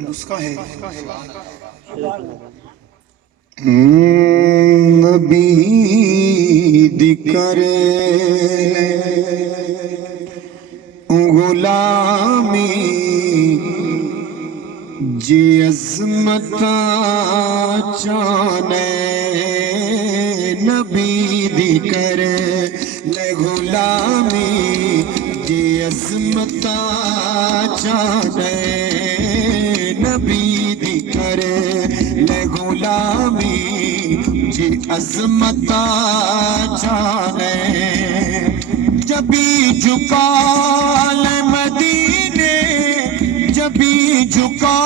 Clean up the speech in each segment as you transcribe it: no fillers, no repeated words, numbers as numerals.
نسخہ ہے نبی دی کرے غلامی جی عظمتاں چانے نبی دی کرے لے غلامی جی عظمتاں چانے نبی دی کرے لے غلامی جی عظمتاں چانے جبی جھکا لے مدینے جبی جھکا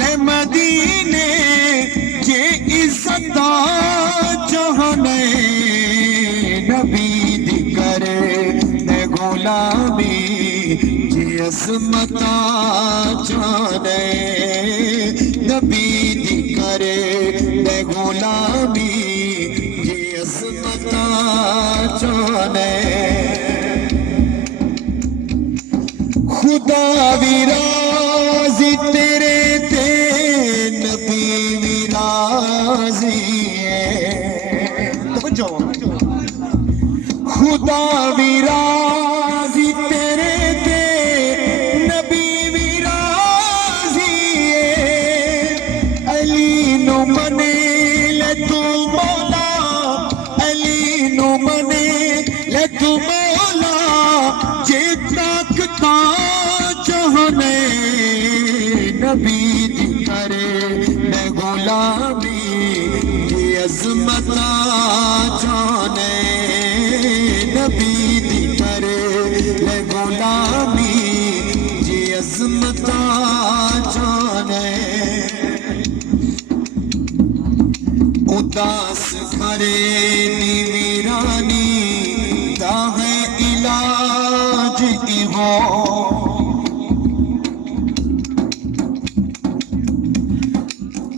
لے مدینے جے عزتاں چاہنے نبی دی کرے لے غلامی جی عظمتاں چاہنے نبی دی کرے لے غلامی جی عظمتاں چاہنے خدا بھی راضی تیرے تے نبی بھی راضی ہے توجہ خدا بھی راضی تیرے تے نبی بھی راضی ہے علی نو منے لے تو مولا علی نو منے لے تو مولا جے طاقتاں چاہنے نبی دی کرے لے غلامی جی عظمتاں چاہنے نبی دی کرے لے غلامی جی عظمتاں چاہنے اداس کرے دی ویرانی دا ہے علاج ایہو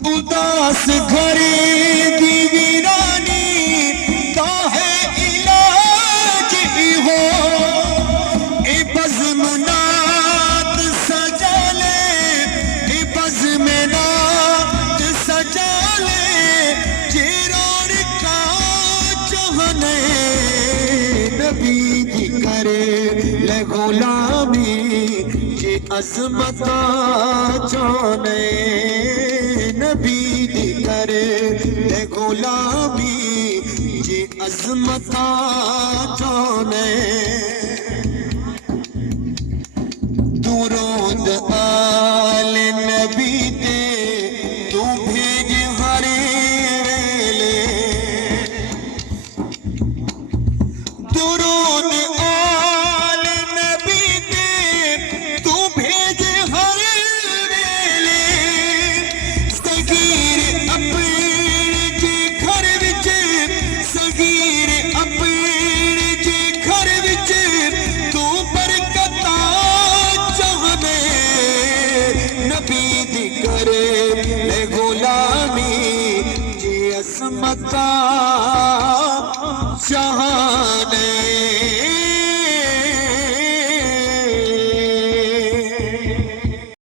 اداس گھرے دی ویرانی دا ہے علاج ایہو اے بزم نات سجا لے اے بزم نات سجا لے جے رونقاں چاہنے نبی دی کرے لے غلامی جی عظمتاں چاہنے نبی دی کرے لے غلامی جی عظمتاں چاہنے درود آل نبی تے تو بھیج ہر ویلے درود آل نبی تے تو بھیج ہر ویلے صغیر اپنے جی گھر وچ صغیر اپنے جی گھر وچ تو برکتاں چاہنے نبی دی کرے لے غلامی جی عظمتاں چاہنے